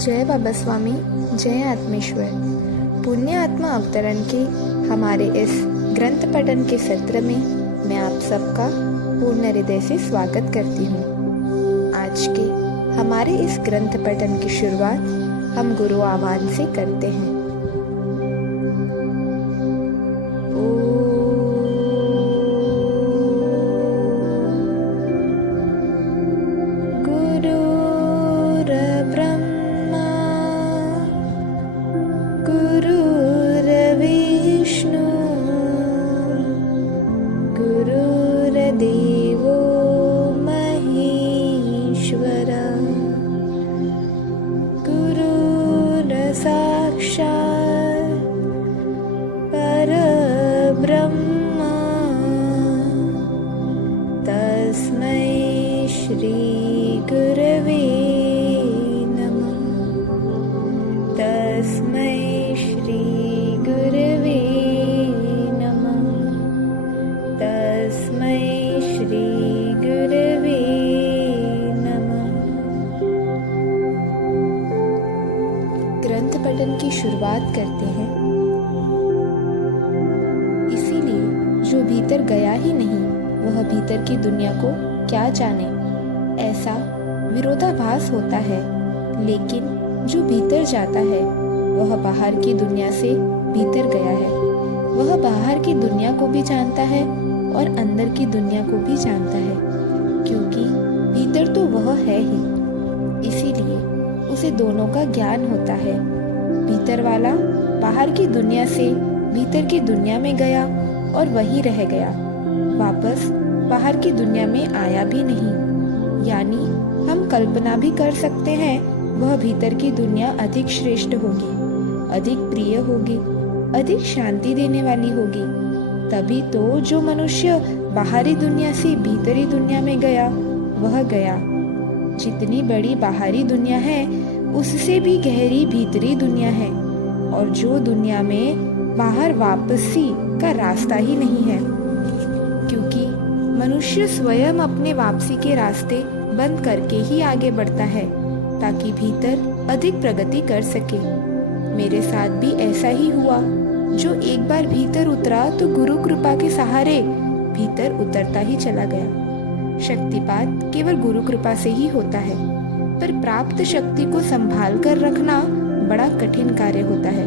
जय बाबा स्वामी, जय आत्मेश्वर। पुण्य आत्मा अवतरण के हमारे इस ग्रंथ पठन के सत्र में मैं आप सबका पूर्ण हृदय से स्वागत करती हूँ। आज के हमारे इस ग्रंथ पठन की शुरुआत हम गुरु आह्वान से करते हैं। देवो महेश्वर, गुरुर्साक्षात् परब्रह्म, तस्मै श्री गुरवे नमः। तस्मै श्री गुरवे नमः। तस्मै श्री गुरवे नमः। ग्रंथ पठन की शुरुआत करते हैं। इसीलिए जो भीतर गया ही नहीं वह भीतर की दुनिया को क्या जाने, ऐसा विरोधाभास होता है। लेकिन जो भीतर जाता है वह बाहर की दुनिया से भीतर गया है। वह बाहर की दुनिया को भी जानता है और अंदर की दुनिया को भी जानता है, क्योंकि भीतर तो वह है ही। इसीलिए उसे दोनों का ज्ञान होता है। भीतर वाला बाहर की दुनिया से भीतर की दुनिया में गया और वहीं रह गया, वापस बाहर की दुनिया में आया भी नहीं। यानी हम कल्पना भी कर सकते हैं वह भीतर की दुनिया अधिक श्रेष्ठ होगी, अधिक प्रिय होगी, अधिक शांति देने वाली होगी। तभी तो जो मनुष्य बाहरी दुनिया से भीतरी दुनिया में गया वह गया। जितनी बड़ी बाहरी दुनिया है उससे भी गहरी भीतरी दुनिया है, और जो दुनिया में बाहर वापसी का रास्ता ही नहीं है, क्योंकि मनुष्य स्वयं अपने वापसी के रास्ते बंद करके ही आगे बढ़ता है ताकि भीतर अधिक प्रगति कर सके। मेरे साथ भी ऐसा ही हुआ। जो एक बार भीतर उतरा तो गुरु कृपा के सहारे भीतर उतरता ही चला गया। शक्तिपात केवल गुरु कृपा से ही होता है, पर प्राप्त शक्ति को संभाल कर रखना बड़ा कठिन कार्य होता है।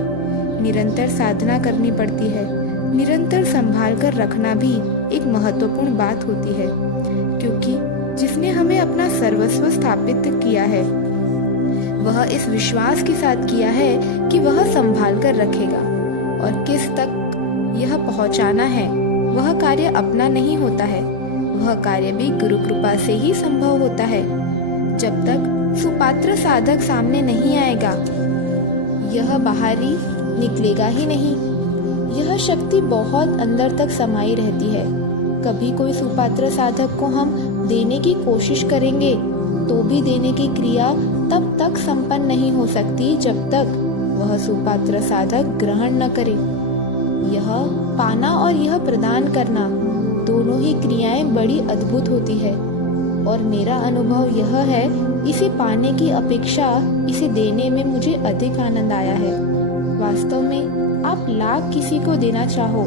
निरंतर साधना करनी पड़ती है। निरंतर संभाल कर रखना भी एक महत्वपूर्ण बात होती है, क्योंकि जिसने हमें अपना सर्वस्व स्थापित किया है वह इस विश्वास के साथ किया है कि वह संभाल कर रखेगा, और किस तक यह पहुंचाना है वह कार्य अपना नहीं होता है। वह कार्य भी गुरु कृपा से ही संभव होता है। जब तक सुपात्र साधक सामने नहीं आएगा यह बाहरी निकलेगा ही नहीं। यह शक्ति बहुत अंदर तक समाई रहती है। कभी कोई सुपात्र साधक को हम देने की कोशिश करेंगे तो भी देने की क्रिया तब तक संपन्न नहीं हो सकती जब तक वह सुपात्र साधक ग्रहण न करे। यह पाना और यह प्रदान करना दोनों ही क्रियाएं बड़ी अद्भुत होती है, और मेरा अनुभव यह है इसे पाने की अपेक्षा इसे देने में मुझे अधिक आनंद आया है। वास्तव में आप लाख किसी को देना चाहो,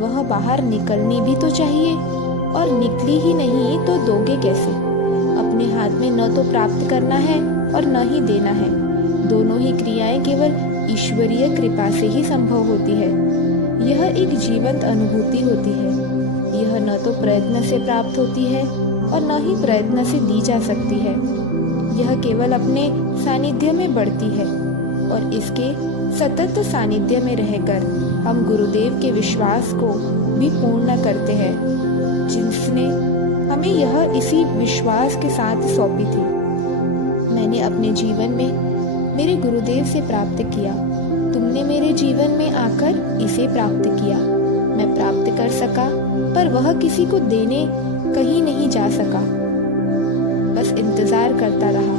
वह बाहर निकलनी भी तो चाहिए, और निकली ही नहीं तो दोगे कैसे? अपने हाथ में न तो प्राप्त करना है और न ही देना है। दोनों ही क्रियाएं केवल ईश्वरीय कृपा से ही संभव होती है। यह एक जीवंत अनुभूति होती है। यह न तो प्रयत्न से प्राप्त होती है और न ही प्रयत्न से दी जा सकती है। यह केवल अपने सानिध्य में बढ़ती है, और इसके सतत सानिध्य में रहकर हम गुरुदेव के विश्वास को भी पूर्ण करते हैं, जिसने हमें यह इसी विश्वास के साथ सौंपी थी। मैंने अपने जीवन में मेरे गुरुदेव से प्राप्त किया। तुमने मेरे जीवन में आकर इसे प्राप्त किया। मैं प्राप्त कर सका, पर वह किसी को देने कहीं नहीं जा सका। बस इंतजार करता रहा।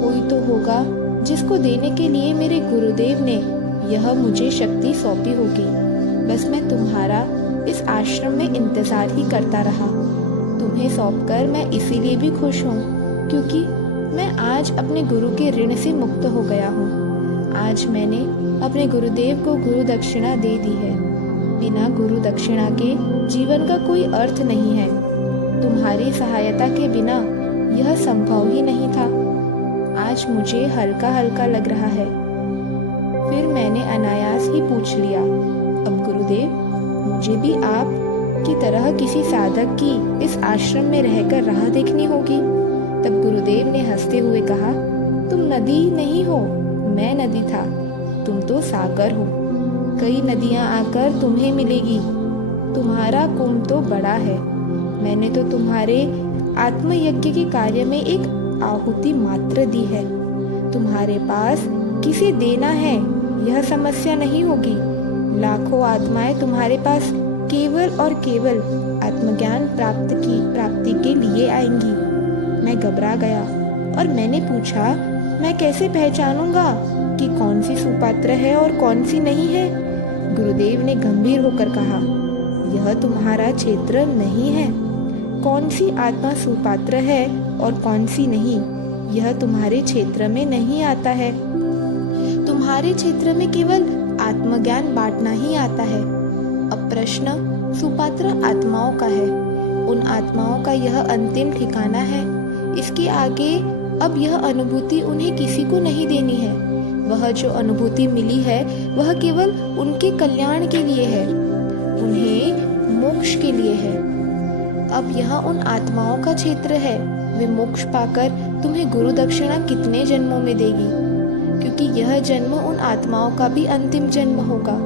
कोई तो होगा जिसको देने के लिए मेरे गुरुदेव ने यह मुझे शक्ति सौंपी होगी। बस मैं तुम्हारा इस आश्रम में इंतजार ही करता रहा। तुम्हें सौंपकर मैं इसीलिए भी खुश हूँ क्योंकि मैं आज अपने गुरु के ऋण से मुक्त हो गया हूँ। आज मैंने अपने गुरुदेव को गुरु दक्षिणा दे दी है। बिना गुरु दक्षिणा के जीवन का कोई अर्थ नहीं है। तुम्हारी सहायता के बिना यह संभव ही नहीं था। आज मुझे हल्का हल्का लग रहा है। फिर मैंने अनायास ही पूछ लिया, अब गुरुदेव, मुझे भी आप की तरह किसी साधक की इस आश्रम में रहकर राह देखनी होगी। तब गुरुदेव ने हंसते हुए कहा, तुम नदी नहीं हो, मैं नदी था, तुम तो सागर हो। कई नदियां आकर तुम्हें मिलेगी। तुम्हारा कुंभ तो बड़ा है। मैंने तो तुम्हारे आत्मयज्ञ के कार्य में एक आहुति मात्र दी है। तुम्हारे पास किसे देना है यह समस्या नहीं होगी। लाखों आत्माएं तुम्हारे पास केवल और केवल आत्मज्ञान प्राप्ति के लिए आएंगी। मैं घबरा गया और मैंने पूछा, मैं कैसे पहचानूंगा कि कौन सी सुपात्र है और कौन सी नहीं है? गुरुदेव ने गंभीर होकर कहा, यह तुम्हारा क्षेत्र नहीं है। कौन सी आत्मा सुपात्र है और कौन सी नहीं, यह तुम्हारे क्षेत्र में नहीं आता है। तुम्हारे क्षेत्र में केवल आत्मज्ञान बांटना ही आता है। अब प्रश्न सुपात्र आत्माओं का है। उन आत्माओं का यह अंतिम ठिकाना है। इसके आगे अब यह अनुभूति उन्हें किसी को नहीं देनी है। वह जो अनुभूति मिली है वह केवल उनके कल्याण के लिए है, उन्हें मोक्ष के लिए है। अब यह उन आत्माओं का क्षेत्र है। वे मोक्ष पाकर तुम्हें गुरु दक्षिणा कितने जन्मों में देगी, क्योंकि यह जन्म उन आत्माओं का भी अंतिम जन्म होगा।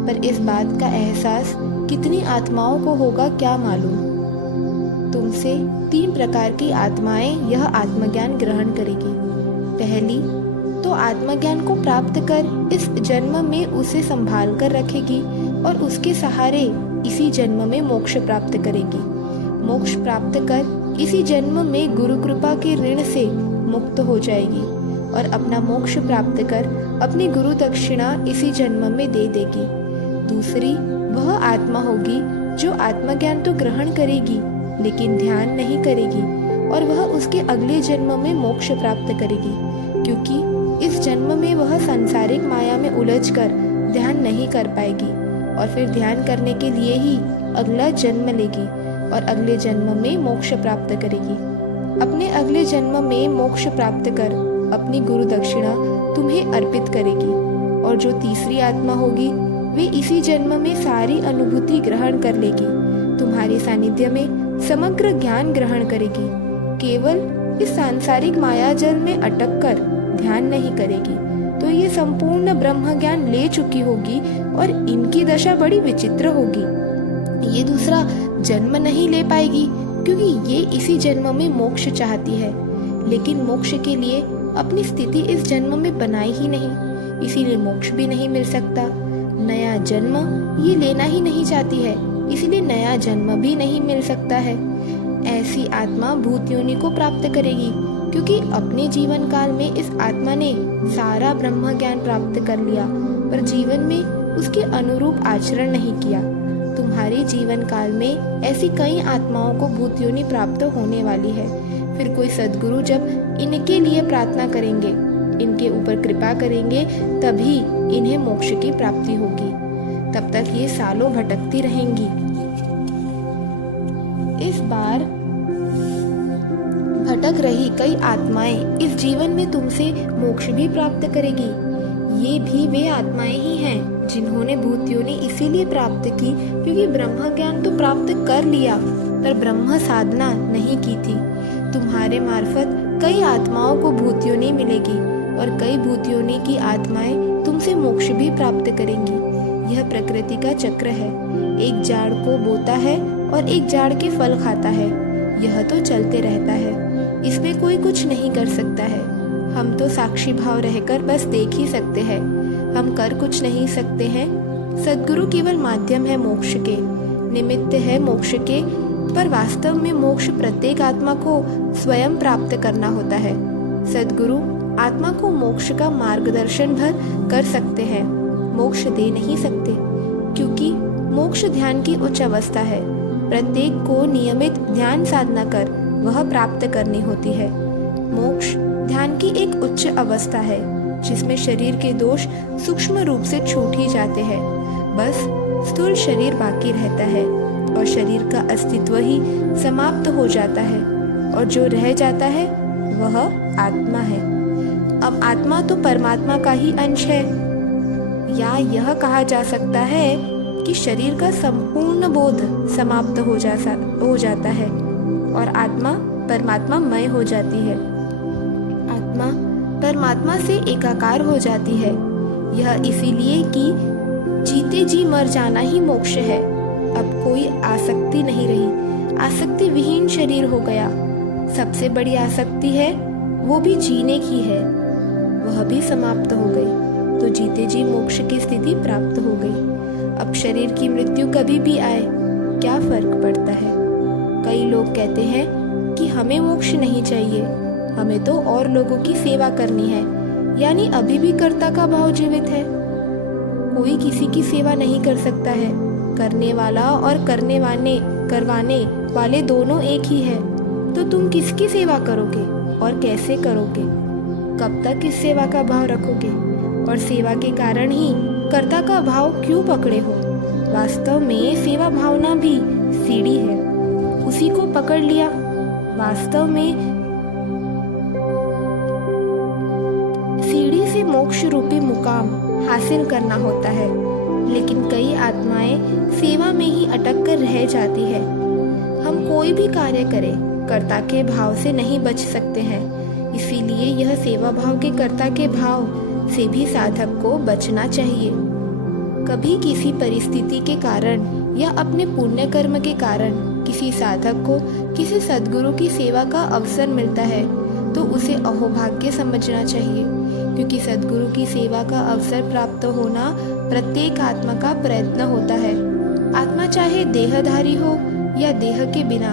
पर इस बात का एहसास कितनी आत्माओं को होगा क्या मालूम। तुमसे 3 प्रकार की आत्माएं यह आत्मज्ञान ग्रहण करेगी। पहली तो आत्मज्ञान को प्राप्त कर इस जन्म में उसे संभाल कर रखेगी और उसके सहारे इसी जन्म में मोक्ष प्राप्त करेगी। मोक्ष प्राप्त कर इसी जन्म में गुरु कृपा के ऋण से मुक्त हो जाएगी और अपना मोक्ष प्राप्त कर अपनी गुरु दक्षिणा इसी जन्म में दे देगी। दूसरी वह आत्मा होगी जो आत्मज्ञान तो ग्रहण करेगी लेकिन ध्यान नहीं करेगी और वह उसके अगले जन्म में मोक्ष प्राप्त करेगी, क्योंकि इस जन्म में वह सांसारिक माया में उलझकर ध्यान नहीं कर पाएगी और फिर ध्यान करने के लिए ही अगला जन्म लेगी और अगले जन्म में मोक्ष प्राप्त करेगी। अपने अगले जन्म में मोक्ष प्राप्त कर अपनी गुरु दक्षिणा तुम्हें अर्पित करेगी। और जो तीसरी आत्मा होगी वे इसी जन्म में सारी अनुभूति ग्रहण कर लेगी, तुम्हारे सानिध्य में समग्र ज्ञान ग्रहण करेगी, केवल इस सांसारिक माया जल में अटक कर ध्यान नहीं करेगी। तो ये संपूर्ण ब्रह्म ज्ञान ले चुकी होगी और इनकी दशा बड़ी विचित्र होगी। ये दूसरा जन्म नहीं ले पाएगी क्योंकि ये इसी जन्म में मोक्ष चाहती है, लेकिन मोक्ष के लिए अपनी स्थिति इस जन्म में बनाई ही नहीं, इसीलिए मोक्ष भी नहीं मिल सकता। नया जन्म ये लेना ही नहीं चाहती है, इसीलिए नया जन्म भी नहीं मिल सकता है। ऐसी आत्मा भूत योनि को प्राप्त करेगी, क्योंकि अपने जीवन काल में इस आत्मा ने सारा ब्रह्म ज्ञान प्राप्त कर लिया पर जीवन में उसके अनुरूप आचरण नहीं किया। तुम्हारे जीवन काल में ऐसी कई आत्माओं को भूत योनि प्राप्त होने वाली है। फिर कोई सद्गुरु जब इनके लिए प्रार्थना करेंगे, इनके ऊपर कृपा करेंगे, तभी इन्हें मोक्ष की प्राप्ति होगी। तब तक ये सालों भटकती रहेंगी। इस बार भटक रही कई आत्माएं इस जीवन में तुमसे मोक्ष भी प्राप्त करेगी। ये भी वे आत्माएं ही हैं जिन्होंने भूत योनि इसीलिए प्राप्त की क्योंकि ब्रह्म ज्ञान तो प्राप्त कर लिया पर ब्रह्म साधना नहीं की थी। तुम्हारे मार्फत कई आत्माओं को भूत योनि मिलेगी और कई भूत योनि की आत्माएं तुमसे मोक्ष भी प्राप्त करेंगी। यह प्रकृति का चक्र है। एक झाड़ को बोता है और एक झाड़ के फल खाता है। यह तो चलते रहता है, इसमें कोई कुछ नहीं कर सकता है। हम तो साक्षी भाव रहकर बस देख ही सकते हैं, हम कर कुछ नहीं सकते हैं। सद्गुरु केवल माध्यम है मोक्ष के, निमित्त है मोक्ष के, पर वास्तव में मोक्ष प्रत्येक आत्मा को स्वयं प्राप्त करना होता है। सद्गुरु आत्मा को मोक्ष का मार्गदर्शन भर कर सकते हैं, मोक्ष दे नहीं सकते, क्योंकि मोक्ष ध्यान की उच्च अवस्था है। प्रत्येक को नियमित ध्यान साधना कर वह प्राप्त करनी होती है। मोक्ष की एक उच्च अवस्था है जिसमें शरीर के दोष सूक्ष्म रूप से छूट ही जाते हैं। बस स्थूल शरीर बाकी रहता है और शरीर का अस्तित्व ही समाप्त हो जाता है और जो रह जाता है वह आत्मा है। अब आत्मा तो परमात्मा का ही अंश है, या यह कहा जा सकता है कि शरीर का संपूर्ण बोध समाप्त हो जाता है और आत्मा परमात्मामय हो जाती है। आत्मा परमात्मा से एकाकार हो जाती है। यह इसीलिए कि जीते जी मर जाना ही मोक्ष है। अब कोई आसक्ति नहीं रही, आसक्ति विहीन शरीर हो गया। सबसे बड़ी आसक्ति है वो भी जीने की है, वह भी समाप्त हो गई, तो जीते जी मोक्ष की स्थिति प्राप्त हो गई। अब शरीर की मृत्यु कभी भी आए क्या फर्क पड़ता है। कई लोग कहते हैं कि हमें मोक्ष नहीं चाहिए, हमें तो और लोगों की सेवा करनी है, यानी अभी भी कर्ता का भाव जीवित है। कोई किसी की सेवा नहीं कर सकता है, करने वाला और करवाने वाले दोनों एक ही है। तो तुम किसकी सेवा करोगे और कैसे करोगे? कब तक इस सेवा का भाव रखोगे? और सेवा के कारण ही कर्ता का भाव क्यों पकड़े हो? वास्तव में सेवा भावना भी सीढ़ी है, उसी को पकड़ लिया। वास्तव में सीढ़ी से मोक्ष रूपी मुकाम हासिल करना होता है, लेकिन कई आत्माएं सेवा में ही अटक कर रह जाती है। हम कोई भी कार्य करें, कर्ता के भाव से नहीं बच सकते हैं। इसीलिए यह सेवा भाव के कर्ता के भाव से भी साधक को बचना चाहिए। कभी किसी परिस्थिति के कारण या अपने पुण्य कर्म के कारण किसी साधक को किसी सद्गुरु की सेवा का अवसर मिलता है तो उसे अहोभाग्य समझना चाहिए, क्योंकि सद्गुरु की सेवा का अवसर प्राप्त होना प्रत्येक आत्मा का प्रयत्न होता है। आत्मा चाहे देहधारी हो या देह के बिना,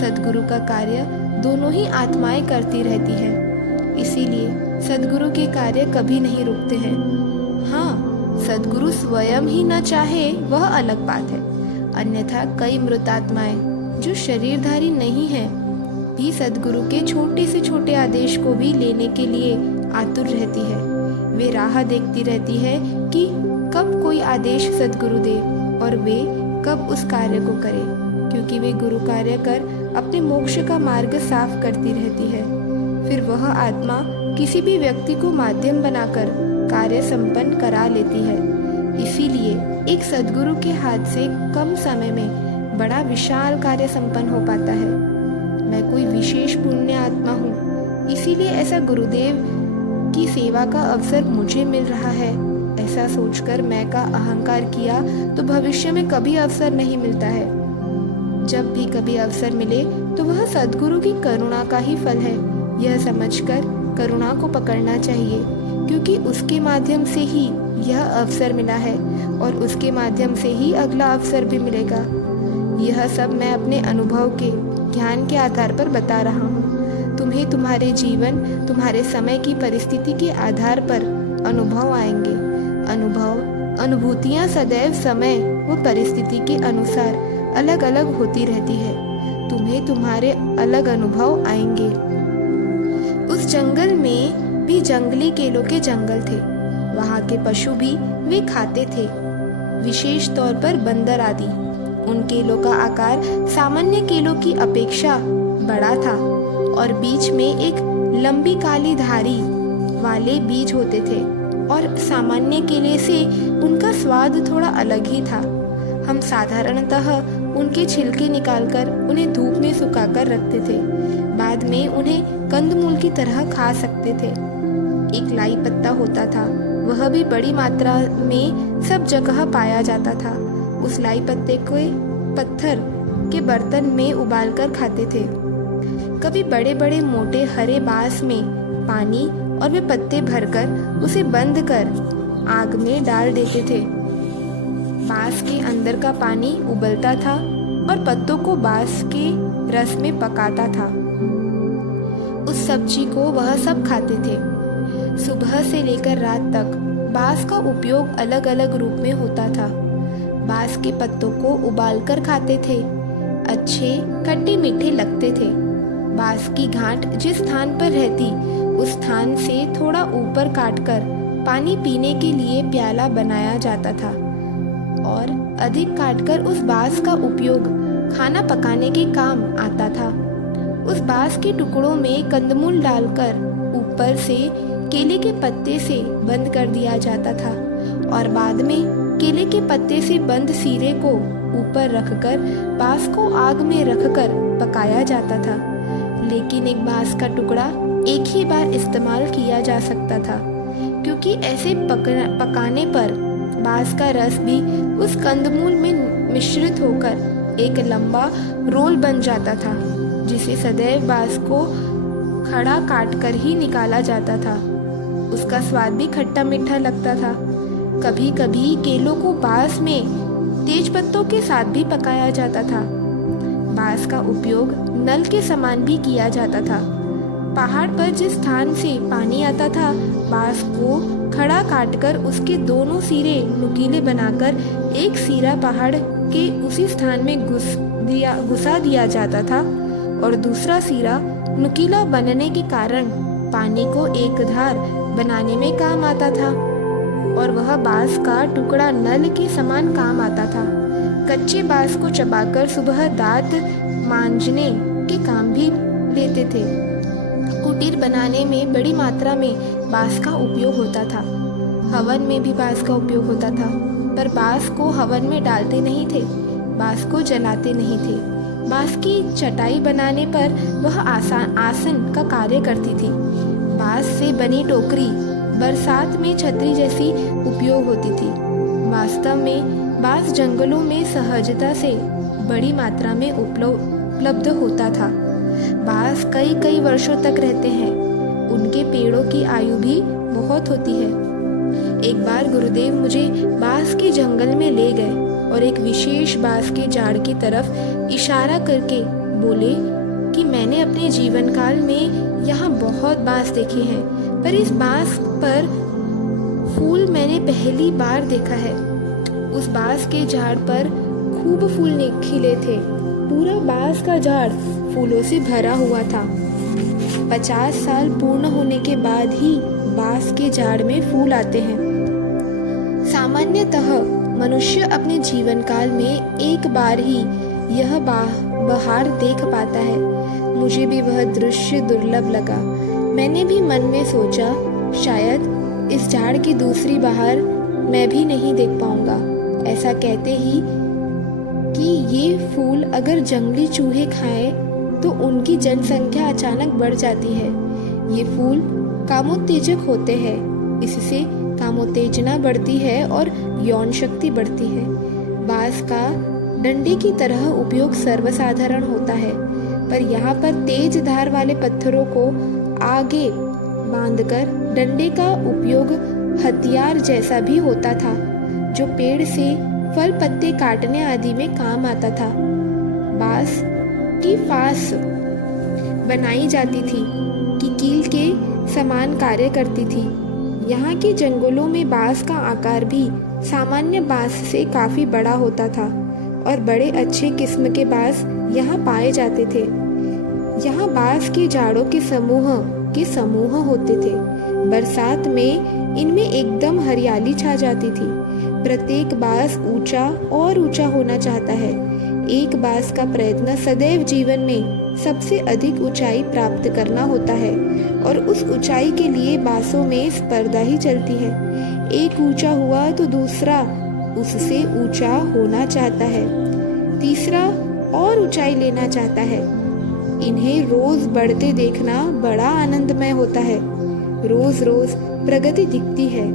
सद्गुरु का कार्य दोनों ही आत्माएं करती रहती है। इसीलिए सद्गुरु के कार्य कभी नहीं रुकते हैं। हाँ, सद्गुरु स्वयं ही न चाहे वह अलग बात है, अन्यथा कई मृतात्माएं जो शरीरधारी नहीं हैं भी सद्गुरु के छोटे से छोटे आदेश को भी लेने के लिए आतुर रहती है। वे राह देखती रहती है कि कब कोई आदेश सद्गुरु दे और वे कब उस कार्य को करे, क्योंकि वे गुरु कार्य कर अपने मोक्ष का मार्ग साफ करती रहती है। फिर वह आत्मा किसी भी व्यक्ति को माध्यम बनाकर कार्य संपन्न करा लेती है। इसीलिए एक सद्गुरु के हाथ से कम समय में बड़ा विशाल कार्य संपन्न हो पाता है। मैं कोई विशेष पुण्य आत्मा हूँ, इसीलिए ऐसा गुरुदेव की सेवा का अवसर मुझे मिल रहा है, ऐसा सोचकर मैं का अहंकार किया तो भविष्य में कभी अवसर नहीं मिलता है। जब भी कभी अवसर मिले तो वह सद्गुरु की करुणा का ही फल है, यह समझकर करुणा को पकड़ना चाहिए, क्योंकि उसके माध्यम से ही यह अवसर मिला है और उसके माध्यम से ही अगला अवसर भी मिलेगा। यह सब मैं अपने अनुभव के ज्ञान के आधार पर बता रहा हूँ। तुम्हें तुम्हारे जीवन, तुम्हारे समय की परिस्थिति के आधार पर अनुभव आएंगे। अनुभूतियाँ सदैव समय व परिस्थिति के अनुसार अलग अलग होती रहती है। तुम्हें तुम्हारे अलग अनुभव आएंगे। उस जंगल में भी जंगली केलों के जंगल थे। वहाँ के पशु भी वे खाते थे, विशेष तौर पर बंदर आदि। उन केलों का आकार सामान्य केलों की अपेक्षा बड़ा था और बीच में एक लंबी काली धारी वाले बीज होते थे और सामान्य केले से उनका स्वाद थोड़ा अलग ही था। हम साधारणतः उनके छिलके निकालकर उन्हें धूप में सुखाकर रखते थे, बाद में उन्हें कंदमूल की तरह खा सकते थे। एक लाई पत्ता होता था, वह भी बड़ी मात्रा में सब जगह पाया जाता था। उस लाई पत्ते को पत्थर के बर्तन में उबालकर खाते थे। कभी बड़े बड़े मोटे हरे बांस में पानी और वे पत्ते भरकर उसे बंद कर आग में डाल देते थे। बांस के अंदर का पानी उबलता था और पत्तों को बांस के रस में पकाता था। उस सब्जी को वह सब खाते थे। सुबह से लेकर रात तक बांस का उपयोग अलग अलग रूप में होता था। बांस के पत्तों को उबालकर खाते थे, अच्छे खट्टे मीठे लगते थे। बांस की गांठ जिस स्थान पर रहती उस स्थान से थोड़ा ऊपर काटकर पानी पीने के लिए प्याला बनाया जाता था और अधिक काटकर उस बांस का उपयोग खाना पकाने के काम आता था। उस बांस के टुकड़ों में कंदमूल डालकर ऊपर से केले के पत्ते से बंद कर दिया जाता था और बाद में केले के पत्ते से बंद सिरे को ऊपर रखकर बांस को आग में रखकर पकाया जाता था। लेकिन एक बांस का टुकड़ा एक ही बार इस्तेमाल किया जा सकता था, क्योंकि ऐसे पकाने पर बांस का रस भी उस कंदमूल में मिश्रित होकर एक लंबा रोल बन जाता था, जिसे सदैव बांस को खड़ा काटकर ही निकाला जाता था। उसका स्वाद भी खट्टा मीठा लगता था। कभी कभी केलों को बांस में तेज पत्तों के साथ भी पकाया जाता था। बांस का उपयोग नल के समान भी किया जाता था। पहाड़ पर जिस स्थान से पानी आता था, बांस को खड़ा काटकर उसके दोनों सिरे नुकीले बनाकर एक सिरा पहाड़ के उसी स्थान में घुसा दिया जाता था और दूसरा सिरा नुकीला बनने के कारण पानी को एक धार बनाने में काम आता था और वह बांस का टुकड़ा नल के समान काम आता था। कच्चे बांस को चबाकर सुबह दांत मांजने के काम भी लेते थे। कुटीर बनाने में बड़ी मात्रा में बांस का उपयोग होता था। हवन में भी बांस का उपयोग होता था, पर बांस को हवन में डालते नहीं थे, बांस को जलाते नहीं थे। बांस की चटाई बनाने पर वह आसन का कार्य करती थी। बांस से बनी टोकरी बरसात में छतरी जैसी उपयोग होती थी। वास्तव में बांस जंगलों में सहजता से बड़ी मात्रा में उपलब्ध होता था। बांस कई कई वर्षों तक रहते हैं। उनके पेड़ों की आयु भी बहुत होती है। एक बार गुरुदेव मुझे बांस के जंगल में ले गए और एक विशेष बांस के झाड़ की तरफ इशारा करके बोले कि मैंने अपने जीवन काल में यहाँ बहुत बांस देखे हैं, पर इस बांस पर फूल मैंने पहली बार देखा है। उस बांस के झाड़ पर खूब फूल खिले थे। पूरा बांस का झाड़ फूलों से भरा हुआ था। 50 साल पूर्ण होने के बाद ही बांस के झाड़ में फूल आते हैं। सामान्यतः मनुष्य अपने जीवन काल में एक बार ही यह बहार देख पाता है। मुझे भी वह दृश्य दुर्लभ लगा। मैंने भी मन में सोचा, शायद इस झाड़ की दूसरी बहार मैं भी नहीं देख पाऊंगा। ऐसा कहते ही कि ये फूल अगर जंगली चूहे खाएं तो उनकी जनसंख्या अचानक बढ़ जाती है। ये फूल कामोत्तेजक होते हैं, इससे कामोत्तेजना बढ़ती है और यौन शक्ति बढ़ती है। बांस का डंडे की तरह उपयोग सर्वसाधारण होता है, पर यहाँ पर तेज धार वाले पत्थरों को आगे बांधकर डंडे का उपयोग हथियार जैसा भी होता था, जो पेड़ से फल पत्ते काटने आदि में काम आता था। बांस की फांस बनाई जाती थी कि कील के समान कार्य करती थी। यहाँ के जंगलों में बांस का आकार भी सामान्य बांस से काफी बड़ा होता था और बड़े अच्छे किस्म के बांस यहाँ पाए जाते थे। यहाँ बांस के झाड़ों के समूह होते थे। बरसात में इनमें एकदम हरियाली छा जाती थी। प्रत्येक बांस ऊंचा और ऊंचा होना चाहता है। एक बांस का प्रयत्न सदैव जीवन में सबसे अधिक ऊंचाई प्राप्त करना होता है और उस ऊंचाई के लिए बांसों में स्पर्धा ही चलती है। एक ऊंचा हुआ तो दूसरा उससे ऊंचा होना चाहता है, तीसरा और ऊंचाई लेना चाहता है। इन्हें रोज बढ़ते देखना बड़ा आनंदमय होता है। रोज रोज प्रगति दिखती है,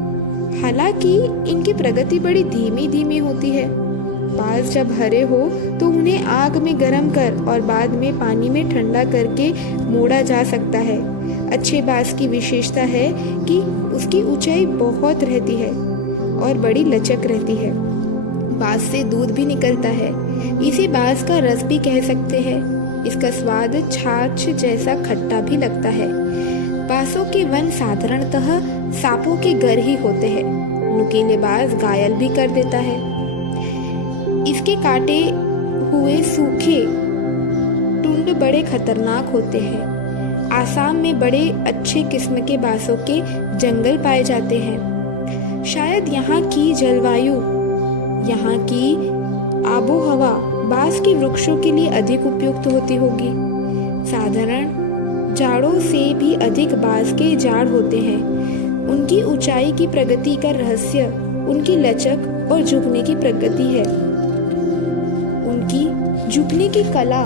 हालांकि इनकी प्रगति बड़ी धीमी धीमी होती है। बांस जब हरे हो तो उन्हें आग में गर्म कर और बाद में पानी में ठंडा करके मोड़ा जा सकता है। अच्छे बांस की विशेषता है कि उसकी ऊंचाई बहुत रहती है और बड़ी लचक रहती है। बांस से दूध भी निकलता है। इसे बांस का रस भी कह सकते हैं। इसका स्वाद छाछ जैसा खट्टा भी लगता है। बांसों के वन साधारणतः सांपों के घर ही होते हैं। नुकीले बांस घायल भी कर देता है। इसके काटे हुए सूखे टुंड बड़े खतरनाक होते हैं। आसाम में बड़े अच्छे किस्म के बांसों के जंगल पाए जाते हैं। शायद यहाँ की जलवायु, यहाँ की आबो हवा बांस के वृक्षों के लिए अधिक उपयुक्त होती होगी। साधारण जाड़ों से भी अधिक बांस के झाड़ होते हैं। उनकी ऊंचाई की प्रगति का रहस्य उनकी लचक और झुकने की प्रगति है। उनकी झुकने की कला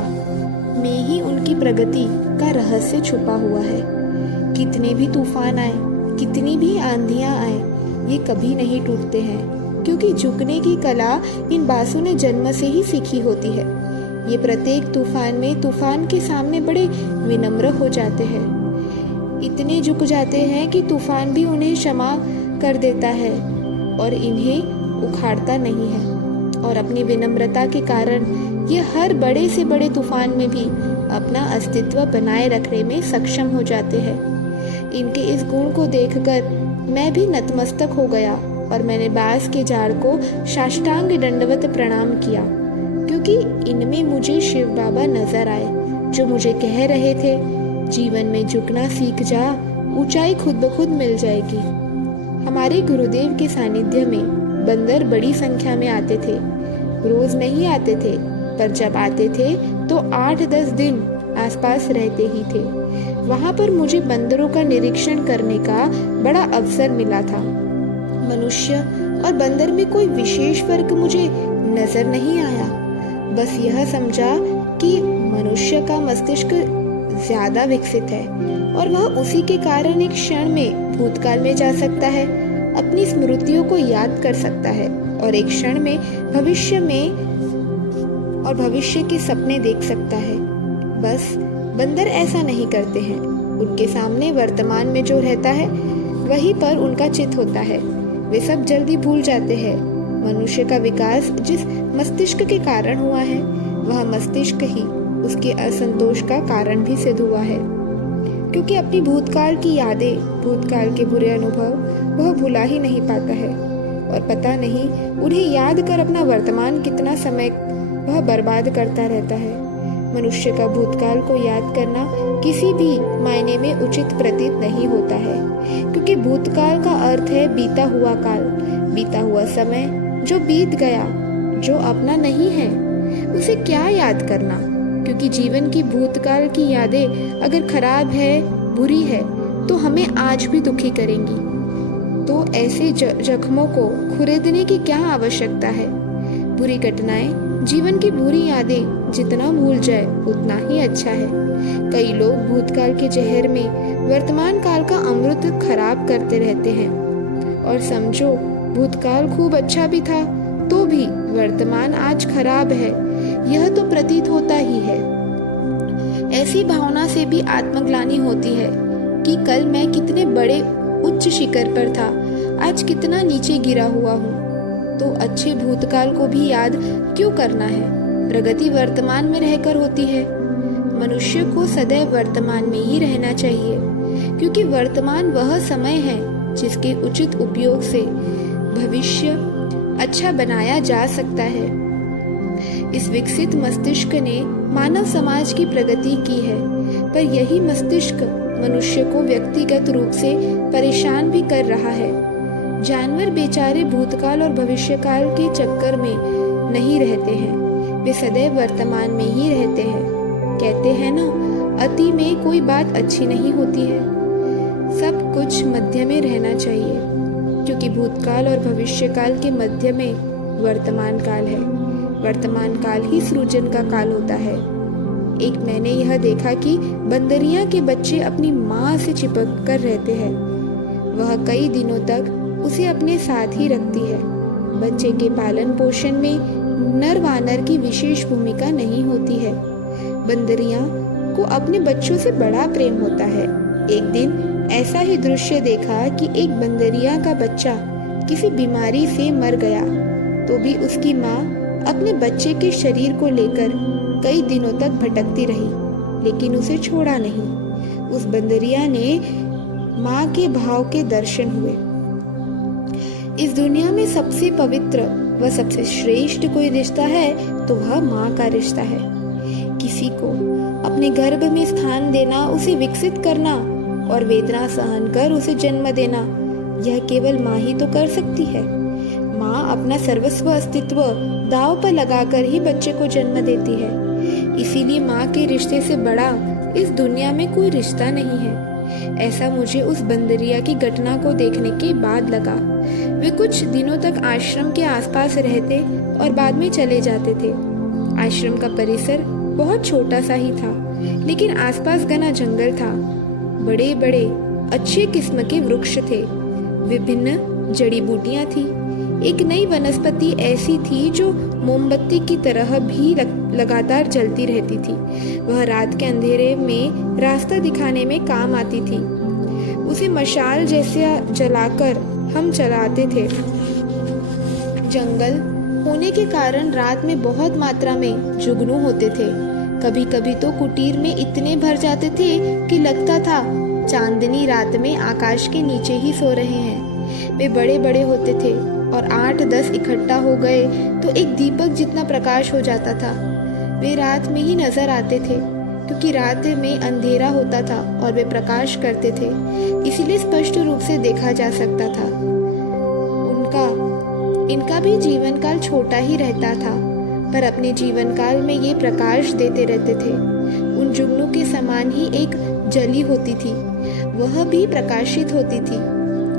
में ही उनकी प्रगति का रहस्य छुपा हुआ है। कितने भी तूफान आए, कितनी भी आंधियां आए, ये कभी नहीं टूटते हैं, क्योंकि झुकने की कला इन बांसों ने जन्म से ही सीखी होती है। ये प्रत्येक तूफान के सामने बड़े विनम्र हो जाते हैं। इतने झुक जाते हैं कि तूफान भी उन्हें क्षमा कर देता है और इन्हें उखाड़ता नहीं है। और अपनी विनम्रता के कारण ये हर बड़े से बड़े तूफान में भी अपना अस्तित्व बनाए रखने में सक्षम हो जाते हैं। इनके इस गुण को देखकर मैं भी नतमस्तक हो गया और मैंने बांस के झाड़ को साष्टांग दंडवत प्रणाम किया, क्योंकि इनमें मुझे शिव बाबा नजर आए, जो मुझे कह रहे थे, जीवन में झुकना सीख जा, ऊंचाई खुद ब खुद मिल जाएगी। हमारे गुरुदेव के सानिध्य में बंदर बड़ी संख्या में आते थे। रोज नहीं आते थे, पर जब आते थे तो 8-10 दिन आसपास रहते ही थे। वहां पर मुझे बंदरों का निरीक्षण करने का बड़ा अवसर मिला था। मनुष्य और बंदर में कोई विशेष फर्क मुझे नजर नहीं आया। बस यह समझा कि मनुष्य का मस्तिष्क ज्यादा विकसित है और वह उसी के कारण एक क्षण में भूतकाल में जा सकता है, अपनी स्मृतियों को याद कर सकता है और एक क्षण में भविष्य के सपने देख सकता है। बस बंदर ऐसा नहीं करते हैं। उनके सामने वर्तमान में जो रहता है वहीं पर उनका चित्त होता है। वे सब जल्दी भूल जाते हैं। मनुष्य का विकास जिस मस्तिष्क के कारण हुआ है, वह मस्तिष्क ही उसके असंतोष का कारण भी सिद्ध हुआ है, क्योंकि अपनी भूतकाल की यादें, भूतकाल के बुरे अनुभव वह भुला ही नहीं पाता है और पता नहीं उन्हें याद कर अपना वर्तमान कितना समय वह बर्बाद करता रहता है। मनुष्य का भूतकाल को याद करना किसी भी मायने में उचित प्रतीत नहीं होता है, क्योंकि भूतकाल का अर्थ है बीता हुआ काल, बीता हुआ समय जो बीत गया, जो अपना नहीं है, उसे क्या याद करना। क्योंकि जीवन की भूतकाल की यादें अगर खराब है, बुरी है, तो हमें आज भी दुखी करेंगी। तो ऐसे जख्मों को खुरेदने की क्या आवश्यकता है। बुरी घटनाएं, जीवन की बुरी यादें जितना भूल जाए उतना ही अच्छा है। कई लोग भूतकाल के जहर में वर्तमान काल का अमृत खराब करते रहते हैं, और समझो भूतकाल खूब अच्छा भी था तो भी वर्तमान आज खराब है, यह तो प्रतीत होता ही है। ऐसी भावना से भी आत्मग्लानि होती है कि कल मैं कितने बड़े उच्च शिखर पर था, आज कितना नीचे गिरा हुआ हूँ। तो अच्छे भूतकाल को भी याद क्यों करना है। प्रगति वर्तमान में रहकर होती है। मनुष्य को सदैव वर्तमान में ही रहना चाहिए, क्योंकि वर्तमान वह समय है जिसके उचित उपयोग से भविष्य अच्छा बनाया जा सकता है। इस विकसित मस्तिष्क ने मानव समाज की प्रगति की है, पर यही मस्तिष्क मनुष्य को व्यक्तिगत रूप से परेशान भी कर रहा है। जानवर बेचारे भूतकाल और भविष्यकाल के चक्कर में नहीं रहते हैं, वे सदैव वर्तमान में ही रहते हैं। कहते हैं ना, अति में कोई बात अच्छी नहीं होती है। सब कुछ मध्य में रहना चाहिए, क्योंकि भूतकाल और भविष्यकाल के मध्य में वर्तमान काल है। वर्तमान काल ही सृजन का काल होता है। एक मैंने यह देखा कि बंदरियां के बच्चे अपनी माँ से चिपक कर रहते हैं। वह कई दिनों तक उसे अपने साथ ही रखती है। बच्चे के पालन पोषण में नर वानर की विशेष भूमिका नहीं होती है। बंदरियां को अपने बच्चों से बड़ा प्रेम होता है। एक दिन ऐसा ही दृश्य देखा कि एक बंदरिया का बच्चा किसी बीमारी से मर गया, तो भी उसकी माँ अपने बच्चे के शरीर को लेकर कई दिनों तक भटकती रही, लेकिन उसे छोड़ा नहीं। उस बंदरिया ने माँ के भाव के दर्शन हुए। इस दुनिया में सबसे पवित्र व सबसे श्रेष्ठ कोई रिश्ता है तो वह माँ का रिश्ता है। किसी को अपने गर्भ में स्थान देना, उसे विकसित करना और वेदना सहन कर उसे जन्म देना, यह केवल माँ ही तो कर सकती है। माँ अपना सर्वस्व अस्तित्व दांव पर लगाकर ही बच्चे को जन्म देती है। इसीलिए माँ के रिश्ते से बड़ा इस दुनिया में कोई रिश्ता नहीं है। ऐसा मुझे उस बंदरिया की घटना को देखने के बाद लगा। वे कुछ दिनों तक आश्रम के आसपास रहते और बाद में चले जाते थे। आश्रम का परिसर बहुत छोटा सा ही था, लेकिन आसपास घना जंगल था। बड़े बड़े अच्छे किस्म के वृक्ष थे, विभिन्न जड़ी बूटियां थी। एक नई वनस्पति ऐसी थी जो मोमबत्ती की तरह भी लगातार जलती रहती थी। वह रात के अंधेरे में रास्ता दिखाने में काम आती थी। उसे मशाल जैसे जलाकर हम चलाते थे। जंगल होने के कारण रात में बहुत मात्रा में जुगनू होते थे। कभी कभी तो कुटीर में इतने भर जाते थे कि लगता था चांदनी रात में आकाश के नीचे ही सो रहे हैं। वे बड़े बड़े होते थे और 8-10 इकट्ठा हो गए तो एक दीपक जितना प्रकाश हो जाता था। वे रात में ही नजर आते थे क्योंकि रात में अंधेरा होता था और वे प्रकाश करते थे, इसीलिए स्पष्ट रूप से देखा जा सकता था। इनका भी जीवन काल छोटा ही रहता था, पर अपने जीवन काल में ये प्रकाश देते रहते थे। उन जुगनू के समान ही एक जली होती थी, वह भी प्रकाशित होती थी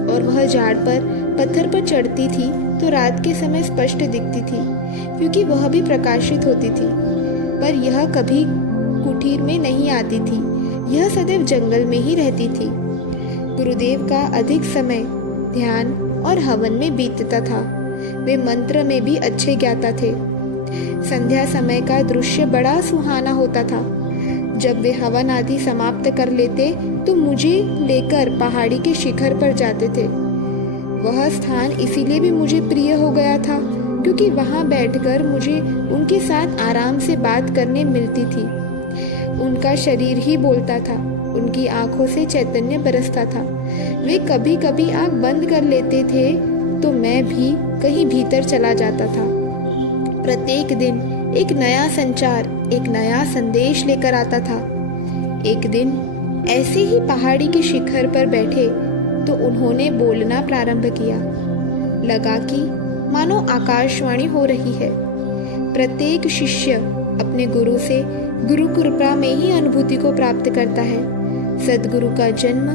और वह झाड़ पर पत्थर पर चढ़ती थी तो रात के समय स्पष्ट दिखती थी क्योंकि वह भी प्रकाशित होती थी। पर यह कभी कुटीर में नहीं आती थी, यह सदैव जंगल में ही रहती थी। गुरुदेव का अधिक समय ध्यान और हवन में बीतता था। वे मंत्र में भी अच्छे ज्ञाता थे। संध्या समय का दृश्य बड़ा सुहाना होता था। जब वे हवन आदि समाप्त कर लेते तो मुझे लेकर पहाड़ी के शिखर पर जाते थे। वह स्थान इसीलिए भी मुझे प्रिय हो गया था क्योंकि वहां बैठकर मुझे उनके साथ आराम से बात करने मिलती थी। उनका शरीर ही बोलता था, उनकी आंखों से चैतन्य बरसता था। वे कभी कभी आंख बंद कर लेते थे तो मैं भी कहीं भीतर चला जाता था। प्रत्येक दिन एक नया संचार, एक नया संदेश लेकर आता था। एक दिन ऐसे ही पहाड़ी के शिखर पर बैठे तो उन्होंने बोलना प्रारंभ किया। लगा कि मानो आकाशवाणी हो रही है। प्रत्येक शिष्य अपने गुरु से गुरु कृपा में ही अनुभूति को प्राप्त करता है। सद्गुरु का जन्म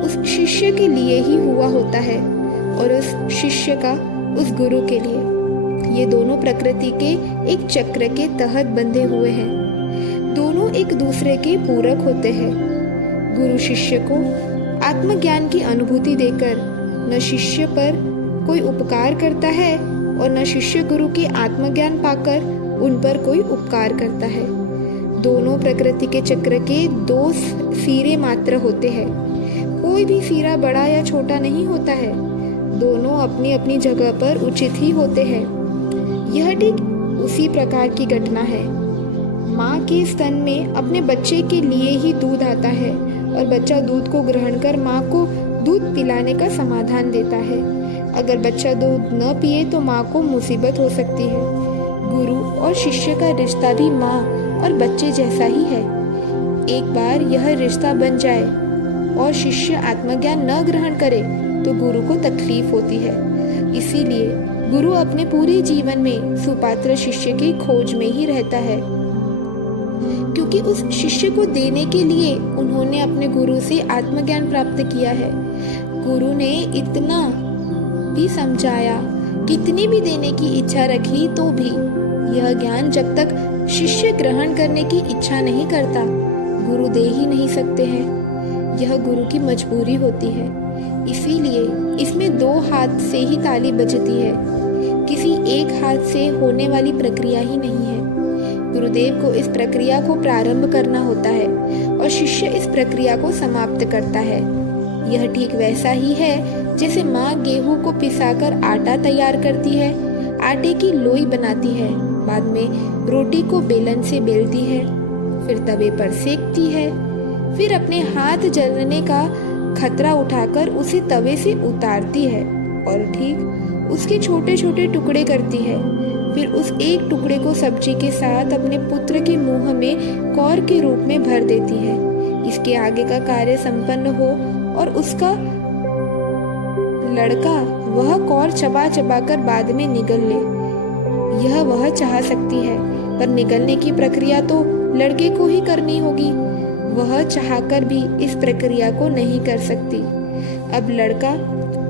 उस शिष्य के लिए ही हुआ होता है और उस शिष्य का उस गुरु के लिए। ये दोनों प्रकृति के एक चक्र के तहत बंधे हुए हैं। दोनों एक दूसरे के पूरक होते हैं। गुरु शिष्य को आत्मज्ञान की अनुभूति देकर न शिष्य पर कोई उपकार करता है और न शिष्य गुरु की आत्मज्ञान पाकर उन पर कोई उपकार करता है। दोनों प्रकृति के चक्र के दो सिरे मात्र होते हैं। कोई भी सिरा बड़ा या छोटा नहीं होता है। दोनों अपनी अपनी जगह पर उचित ही होते हैं। यह ठीक उसी प्रकार की घटना है। माँ के स्तन में अपने बच्चे के लिए ही दूध आता है और बच्चा दूध को ग्रहण कर माँ को दूध पिलाने का समाधान देता है। अगर बच्चा दूध न पिए तो माँ को मुसीबत हो सकती है। गुरु और शिष्य का रिश्ता भी माँ और बच्चे जैसा ही है। एक बार यह रिश्ता बन जाए और शिष्य आत्मज्ञान न ग्रहण करे तो गुरु को तकलीफ होती है। इसीलिए गुरु अपने पूरे जीवन में सुपात्र शिष्य की खोज में ही रहता है, क्योंकि उस शिष्य को देने के लिए उन्होंने अपने गुरु से आत्मज्ञान प्राप्त किया है। गुरु ने इतना भी समझाया, कितनी भी देने की इच्छा रखी तो भी यह ज्ञान जब तक शिष्य ग्रहण करने की इच्छा नहीं करता, गुरु दे ही नहीं सकते हैं। यह गुरु की मजबूरी होती है। इसीलिए इसमें दो हाथ से ही ताली बजती है, किसी एक हाथ से होने वाली प्रक्रिया ही नहीं है। गुरुदेव को इस प्रक्रिया को प्रारंभ करना होता है और शिष्य इस प्रक्रिया को समाप्त करता है। यह ठीक वैसा ही है जैसे माँ गेहूं को पिसाकर आटा तैयार करती है, आटे की लोई बनाती है, बाद में रोटी को बेलन से बेलती है, फिर तवे पर सेकती है, फिर अपने हाथ जलने का खतरा उठाकर उसे तवे से उतारती है और ठीक उसके छोटे छोटे टुकड़े करती है, फिर उस एक टुकड़े को सब्जी के साथ अपने पुत्र के मुंह में कौर के रूप में भर देती है। इसके आगे का कार्य संपन्न हो और उसका लड़का वह कौर चबा चबा कर बाद में निगल ले, यह वह चाह सकती है, पर निगलने की प्रक्रिया तो लड़के को ही करनी होगी। वह चाहकर भी इस प्रक्रिया को नहीं कर सकती। अब लड़का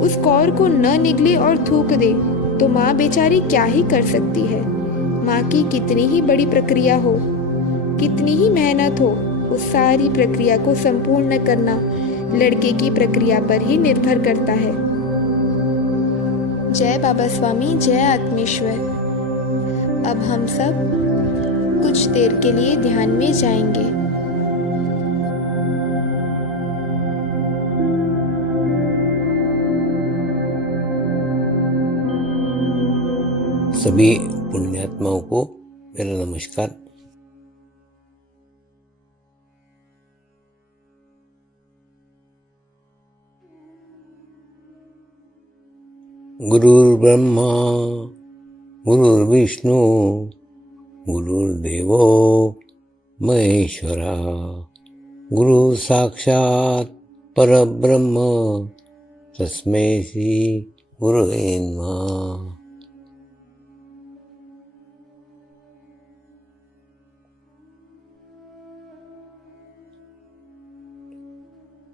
उस कौर को न निगले और थूक दे तो माँ बेचारी क्या ही कर सकती है। माँ की कितनी ही बड़ी प्रक्रिया हो, कितनी ही मेहनत हो, उस सारी प्रक्रिया को संपूर्ण करना लड़के की प्रक्रिया पर ही निर्भर करता है। जय बाबा स्वामी, जय आत्मेश्वर। अब हम सब कुछ देर के लिए ध्यान में जाएंगे। सभी पुण्यात्माओं को मेरा नमस्कार। गुरुर्ब्रह्मा गुरुर्विष्णु गुरुर्देवो महेश्वरा, गुरु साक्षात् परब्रह्म तस्मै श्री गुरुवे नमः।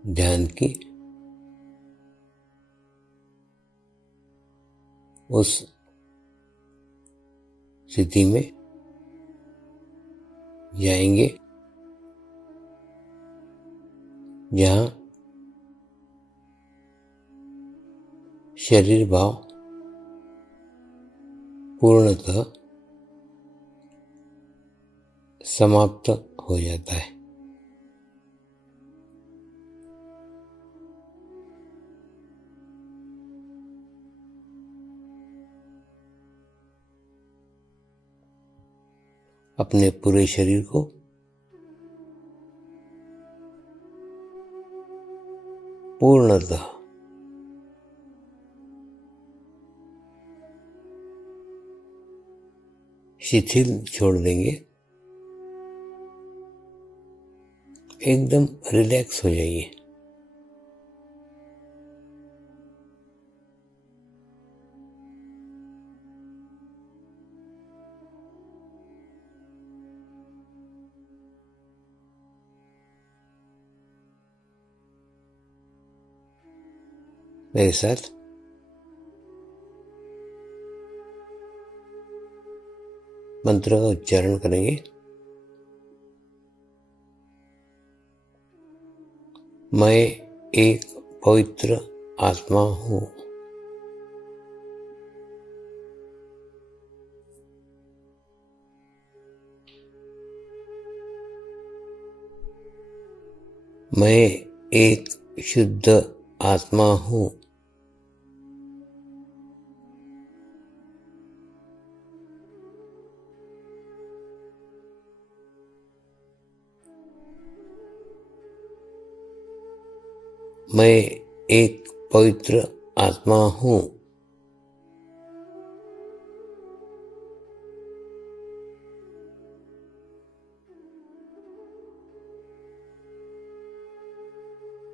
ध्यान की उस स्थिति में जाएंगे जहाँ शरीर भाव पूर्णतः समाप्त हो जाता है। अपने पूरे शरीर को पूर्णतः शिथिल छोड़ देंगे, एकदम रिलैक्स हो जाइए। मेरे साथ मंत्र का उच्चारण करेंगे। मैं एक पवित्र आत्मा हूँ। मैं एक शुद्ध आत्मा हूँ। मैं एक पवित्र आत्मा हूँ।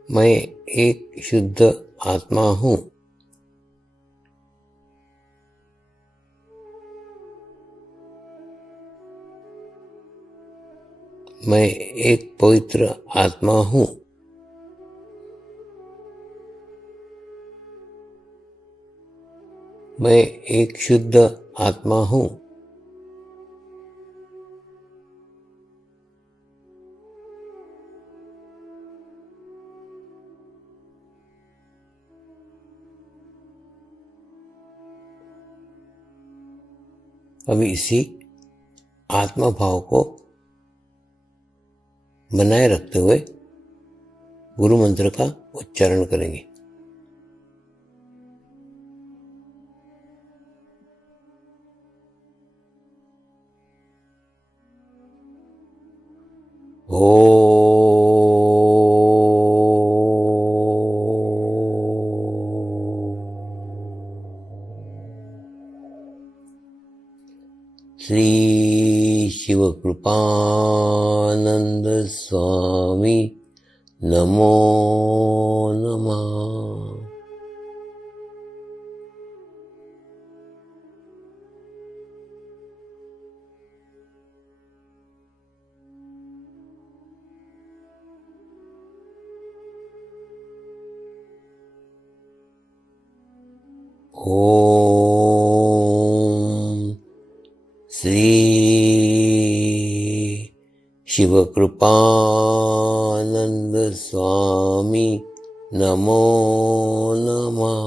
मैं एक शुद्ध आत्मा हूँ। मैं एक पवित्र आत्मा हूँ। मैं एक शुद्ध आत्मा हूँ। अभी इसी आत्मा भाव को बनाए रखते हुए गुरु मंत्र का उच्चारण करेंगे। श्री शिवकृपानंद स्वामी नमो नमः। ओम श्री शिवकृपानंद स्वामी नमो नमः।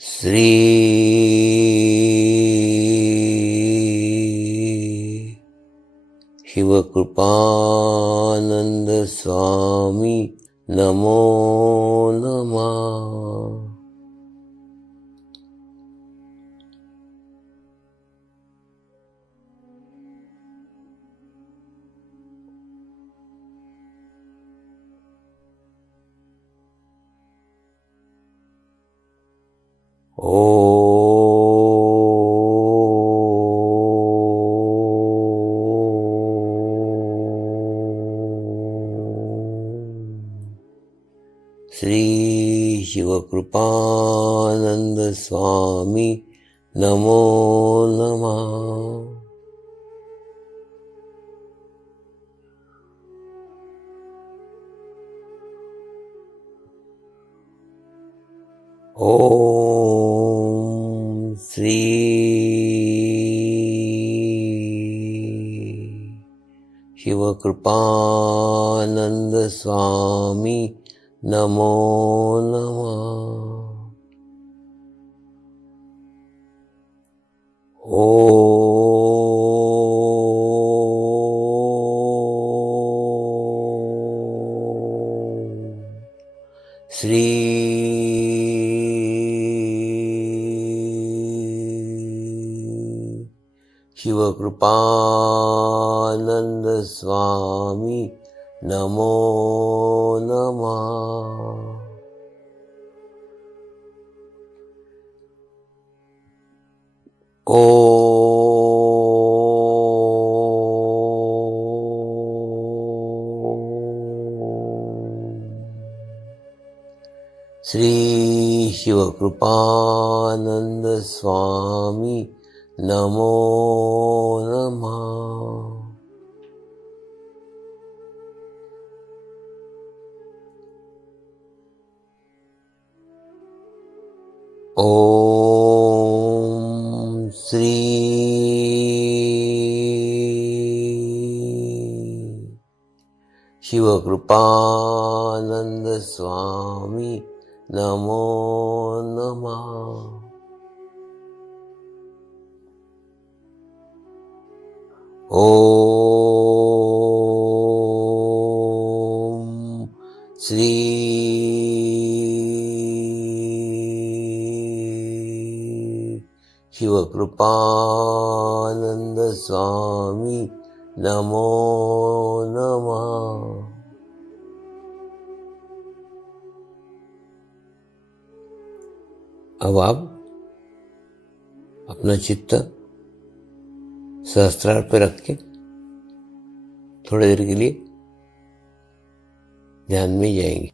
श्री शिवकृपानंद स्वामी नमो नमः। श्री शिवकृपानंद स्वामी नमो नमः। ओम श्री शिवकृपानंद स्वामी नमो नमः। श्री शिवकृपानंद स्वामी नमो नमः। श्री शिवकृपानंद स्वामी नमो नमः। ओम श्री शिवकृपानंद स्वामी नमो नमः। ओम श्री शिवकृपानंद स्वामी नमो नमः। अब आप अपना चित्त सहस्त्रार पर रख के थोड़ी देर के लिए ध्यान में जाएंगे।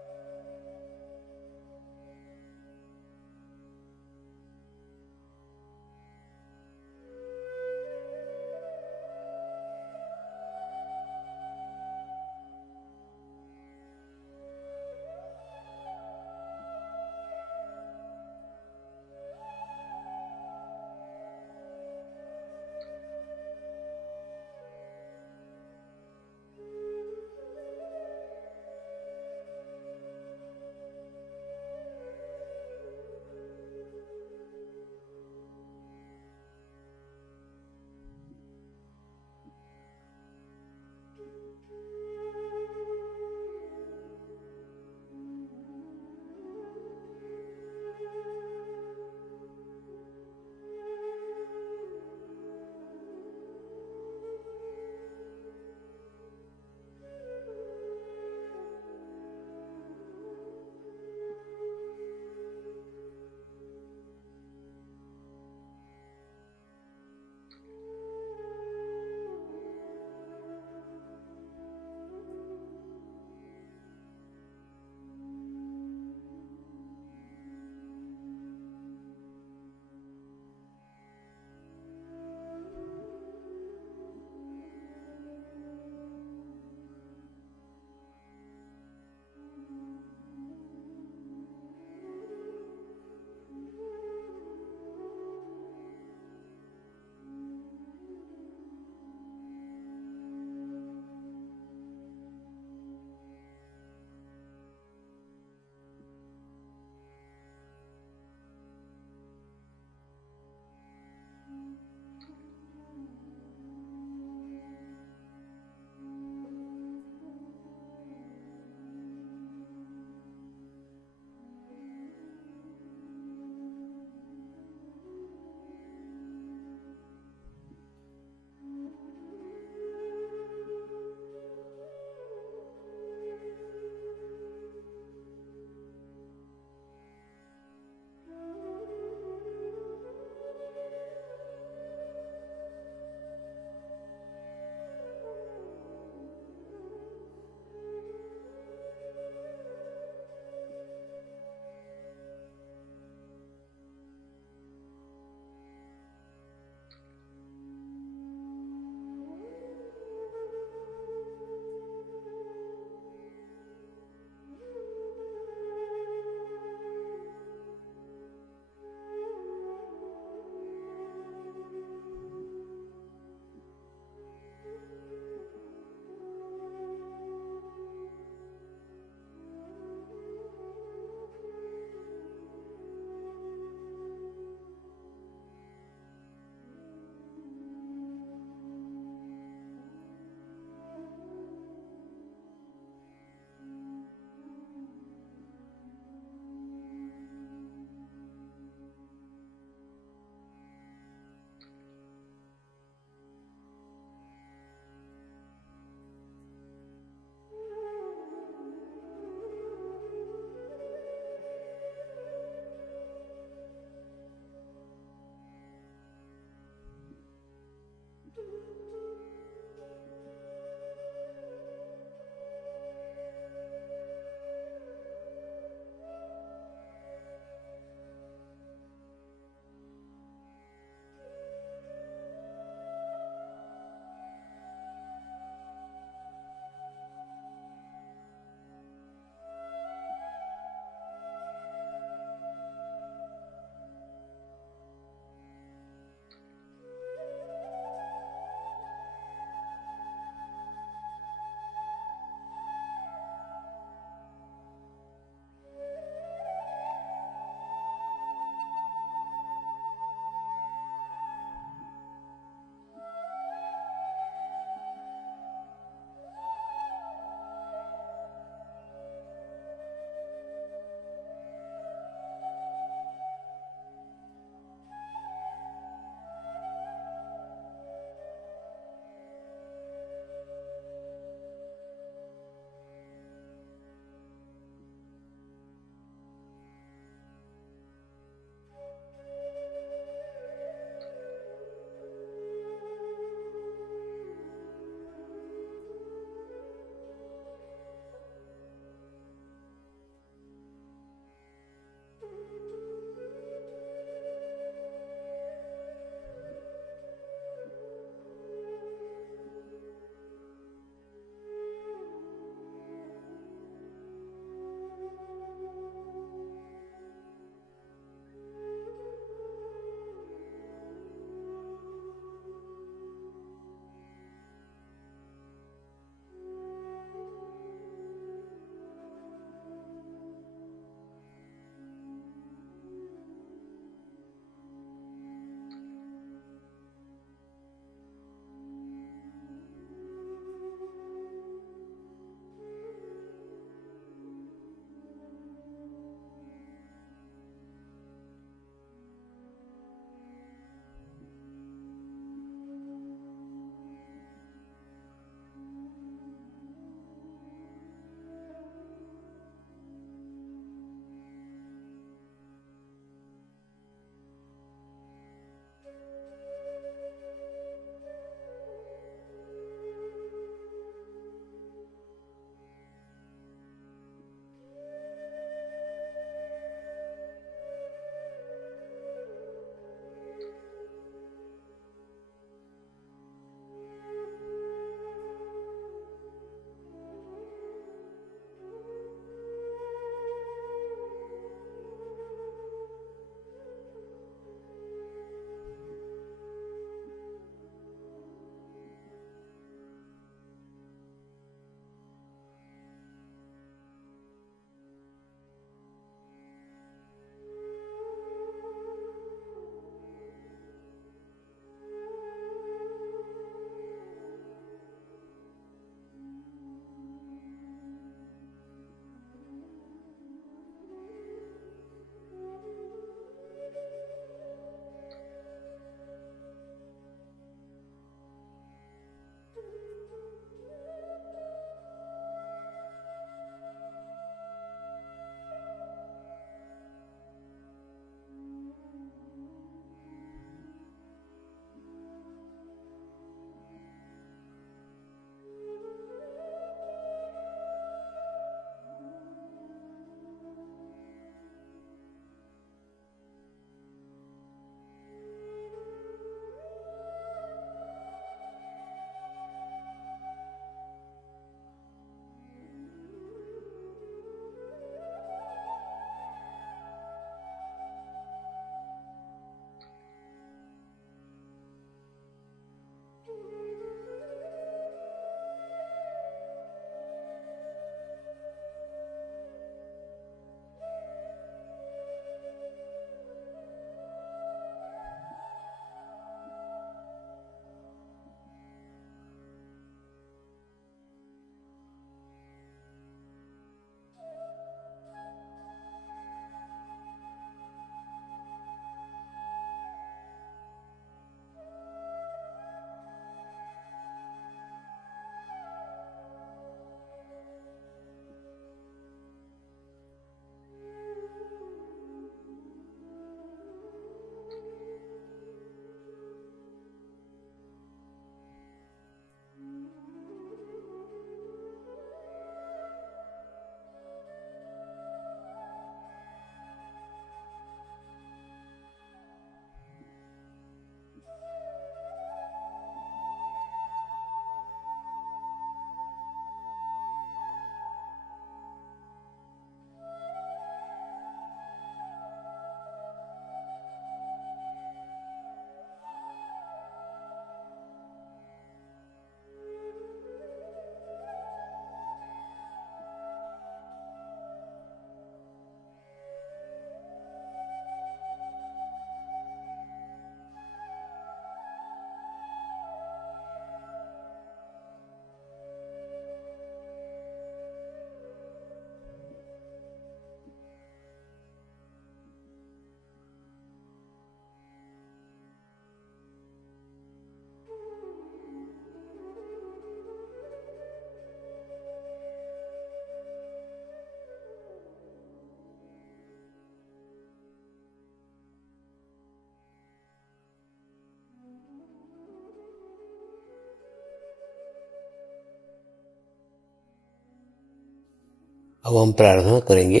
अब हम प्रार्थना करेंगे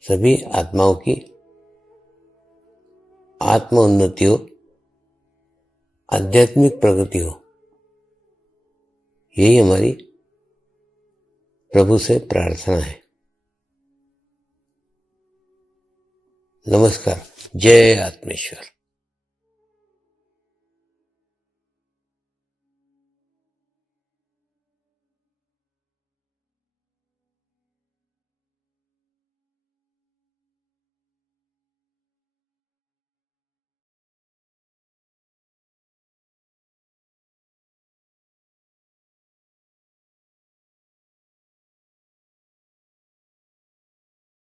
सभी आत्माओं की आत्म उन्नति हो, आध्यात्मिक प्रगति हो। यही हमारी प्रभु से प्रार्थना है। नमस्कार। जय आत्मेश्वर।